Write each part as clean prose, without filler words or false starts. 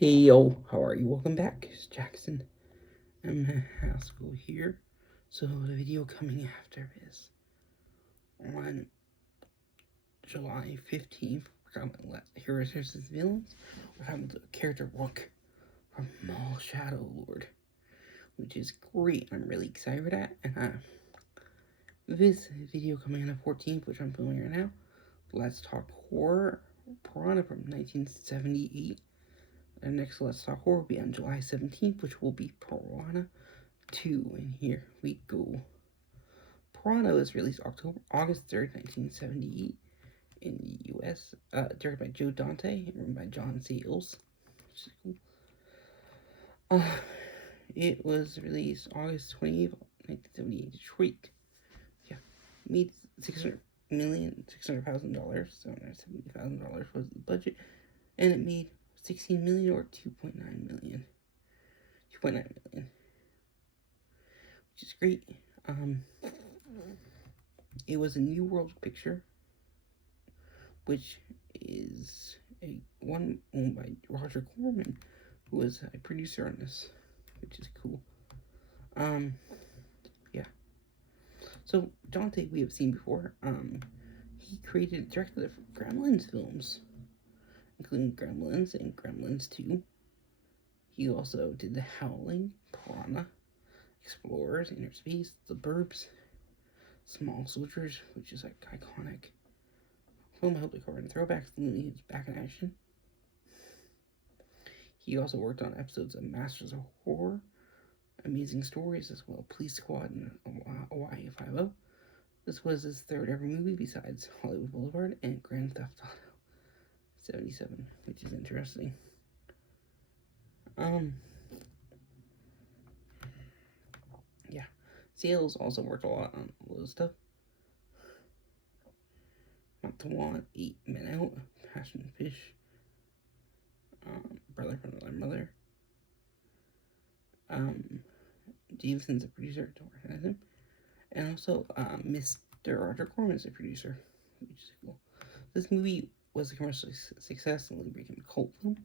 Hey yo, how are you? Welcome back. It's Jackson. I'm Haskell here. So the video coming after is on July 15th. We're going to let Heroes vs. Villains. We're having the character walk from Mall Shadow Lord, which is great. I'm really excited for that. And this video coming on the 14th, which I'm filming right now. Let's Talk Horror Piranha from 1978. Our next Let's Talk Horror will be on July 17th, which will be Piranha 2, and here we go. Piranha was released August 3rd, 1978 in the US, directed by Joe Dante and written by John Sayles, which is cool. It was released August 28th, 1978 in Detroit. Yeah, made $600,000, $770,000 was the budget, and it made $16 million or $2.9 million. $2.9 million, which is great. It was a New World picture, which is one owned by Roger Corman, who was a producer on this, which is cool. Yeah. So Dante, we have seen before. He directed the Gremlins films, including Gremlins and Gremlins 2. He also did The Howling, Piranha, Explorers, Inner Space, The Burbs, Small Soldiers, which is like iconic film. I hope they covered in throwbacks. The movie is back in action. He also worked on episodes of Masters of Horror, Amazing Stories, as well Police Squad, and Hawaii Five-0. This was his third ever movie besides Hollywood Boulevard and Grand Theft Auto 77, which is interesting. Yeah. Sayles also worked a lot on a lot of stuff. Not to Want, 8 Men Out, Passion Fish, Brother from Another Mother. Jameson's a producer to recognize him. And also, Mr. Roger Corman is a producer, which is cool. This movie was a commercial success and became a cult film.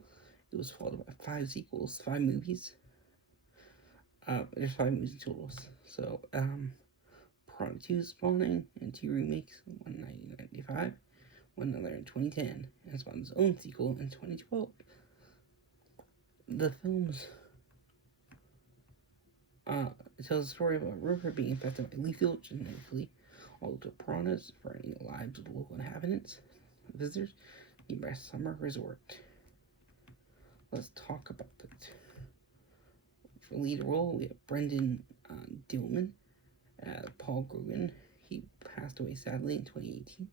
It was followed by 5 sequels, 5 movies. There's 5 movies in total. So, Piranha 2 spawning, and 2 remakes, one in 1995, one another in 2010, and spawned his own sequel in 2012. The films it tells the story of a river being infested by lethal genetically altered piranhas, frightening the lives of the local inhabitants, visitors, nearby summer resort. Let's talk about it. For lead role, we have Brendan Dillman, Paul Grogan. He passed away sadly in 2018.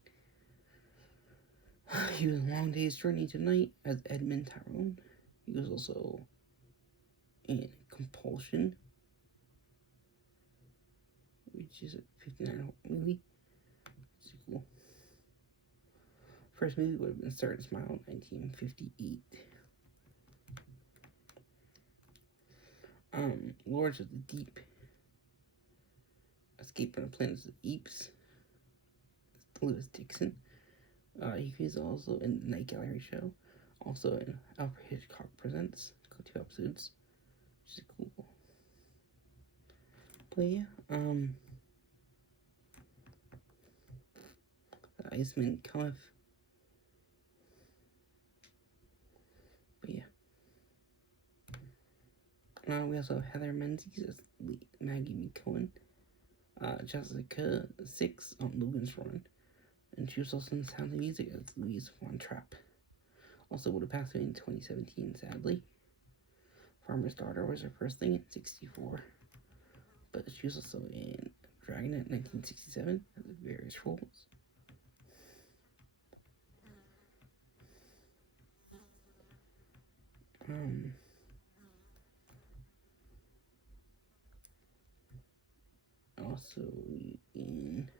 He was in Long Day's Journey to Night as Edmund Tyrone. He was also in Compulsion, which is a 59 movie. It's cool. First movie would have been Start and Smile in 1958. Lords of the Deep, Escape from the Planets of Apes, Lewis Dixon. He was also in the Night Gallery show, also in Alfred Hitchcock Presents, 2 episodes, which is cool. But yeah, the Iceman cometh. But yeah. We also have Heather Menzies as Maggie McCohen, Jessica Six on Logan's Run, and she was also in Sound of Music as Louise Von Trapp. Also would have passed away in 2017, sadly. Farmer's Daughter was her first thing in 1964, but she was also in Dragnet 1967 as various roles. Also in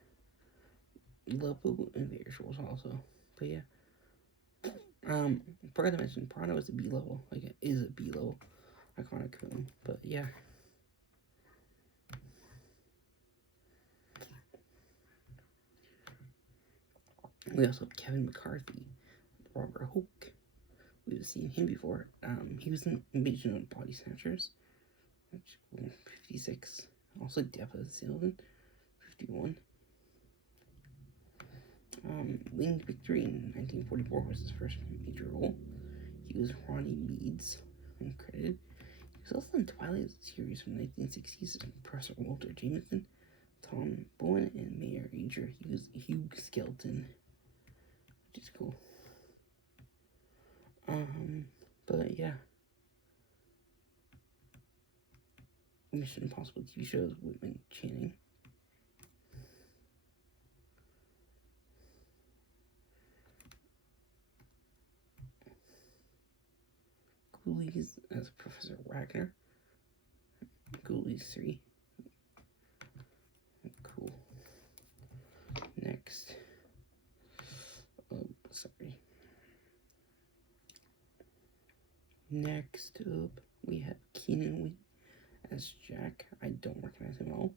Love Boat and various roles also. But yeah. Forgot to mention Piranha was a B level. Like it is a B level iconic film. But yeah. We also have Kevin McCarthy, Robert Hoke, we've seen him before. He was in Invasion of Body Snatchers, which 56. Also Death of Sylvan, 51. Winged Victory in 1944 was his first major role. He was Ronnie Meads uncredited. He was also in Twilight series from the 1960s as Professor Walter Jameson, Tom Bowen, and Mayor Ager. He was Hugh Skelton, which is cool. But yeah. Mission Impossible TV shows, Whitman Channing. Ghoulies as Professor Wagner. Ghoulies 3. Cool. Next. Oh, sorry. Next up, we have Keenan Wynn as Jack. I don't recognize him at all.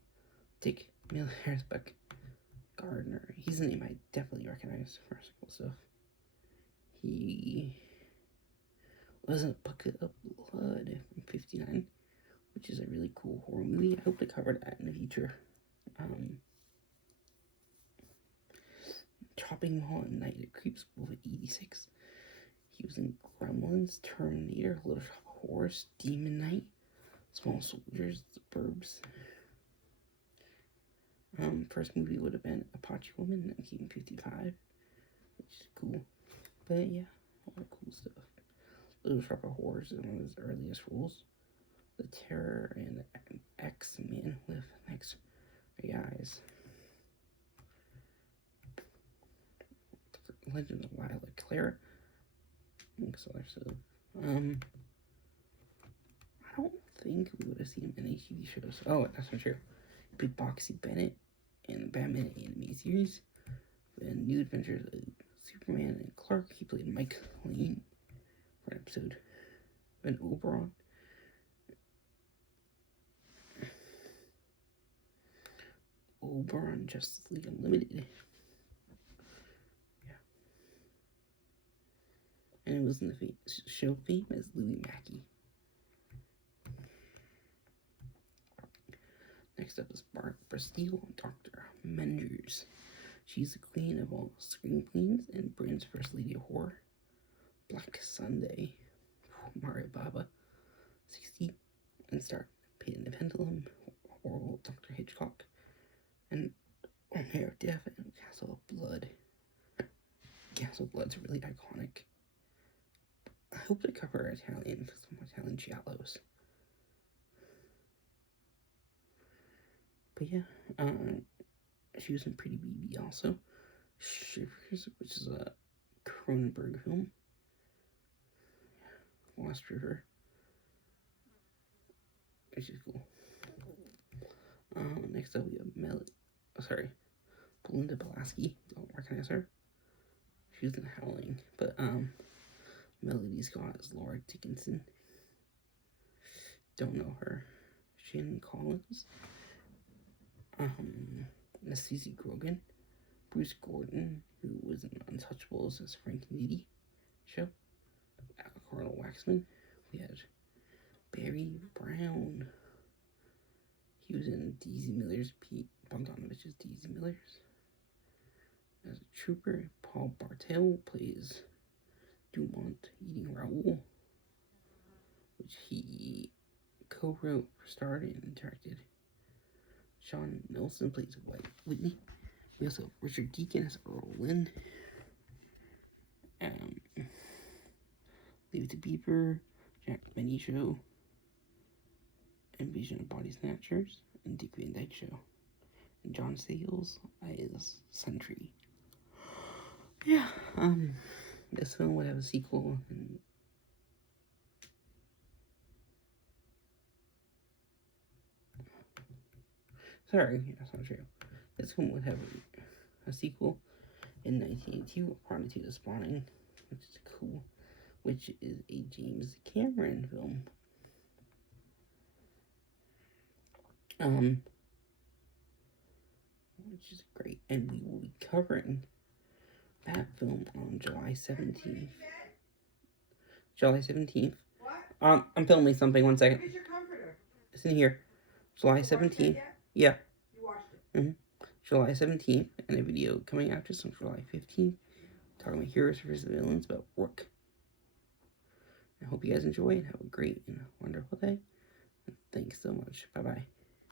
Dick Miller's Gardner. He's a name I definitely recognize for cool stuff. He was a Bucket of Blood from 59, which is a really cool horror movie. I hope to cover that in the future. Chopping Mall and Night at Creeps with 86. He was in Gremlins, Terminator, Little Shop of Horrors, Demon Knight, Small Soldiers, The Burbs. First movie would have been Apache Woman, 1955, which is cool. But yeah, a lot of cool stuff. Little Shop of Horrors is one of his earliest roles. The Terror and X-Men with X-ray eyes. The Legend of Lila Clara. Amongst other stuff. I don't think we would have seen him in any TV shows. Oh, that's not true. Big Boxy Bennett in the Batman anime series. The New Adventures of Superman and Clark. He played Mike Lane for an episode. Ben Oberon. Oberon Justice League Unlimited. Yeah. And it was in the show fame as Louis Mackey. Next up is Barbara Steele, Dr. Menders. She's the queen of all scream queens and Britain's first lady of horror. Black Sunday, Mario Baba, 60, and start Pit in the Pendulum, Horrible Dr. Hitchcock, and Mayor of Death and Castle of Blood. Castle of Blood's really iconic. I hope to cover some Italian giallos. But yeah, she was in Pretty Baby also. Shivers, which is a Cronenberg film. Lost River, which is cool. Next up we have Belinda Pulaski. Don't recognize her. She was in Howling, but Melody Scott is Laura Dickinson. Don't know her. Shannon Collins. Susie Grogan. Bruce Gordon, who was in Untouchables as Frank Nitti show. Colonel Waxman. We had Barry Brown. He was in Daisy Miller's Pete Bogdanovich's Daisy Miller's. As a trooper, Paul Bartel plays Dumont eating Raoul, which he co-wrote, starred, and directed. Sean Nelson plays White Whitney. We also have Richard Deacon as Earl Lynn. Leave It to Beaver, Jack Benny Show, Invasion of Body Snatchers, and Dick Van Dyke Show. And John Sayles as Sentry. Yeah, this film would have a sequel. And sorry, that's not true. This film would have a sequel in 1982, Prior to the Spawning, which is cool, which is a James Cameron film. Which is great, and we will be covering that film on July 17th. July 17th. What? I'm filming something. 1 second. Where's your comforter? It's in here. July You watched 17th. that yet? Yeah. You watched it. July 17th, and a video coming after some July 15th, talking about heroes versus villains about Rook. I hope you guys enjoy and have a great and wonderful day. Thanks so much. Bye-bye.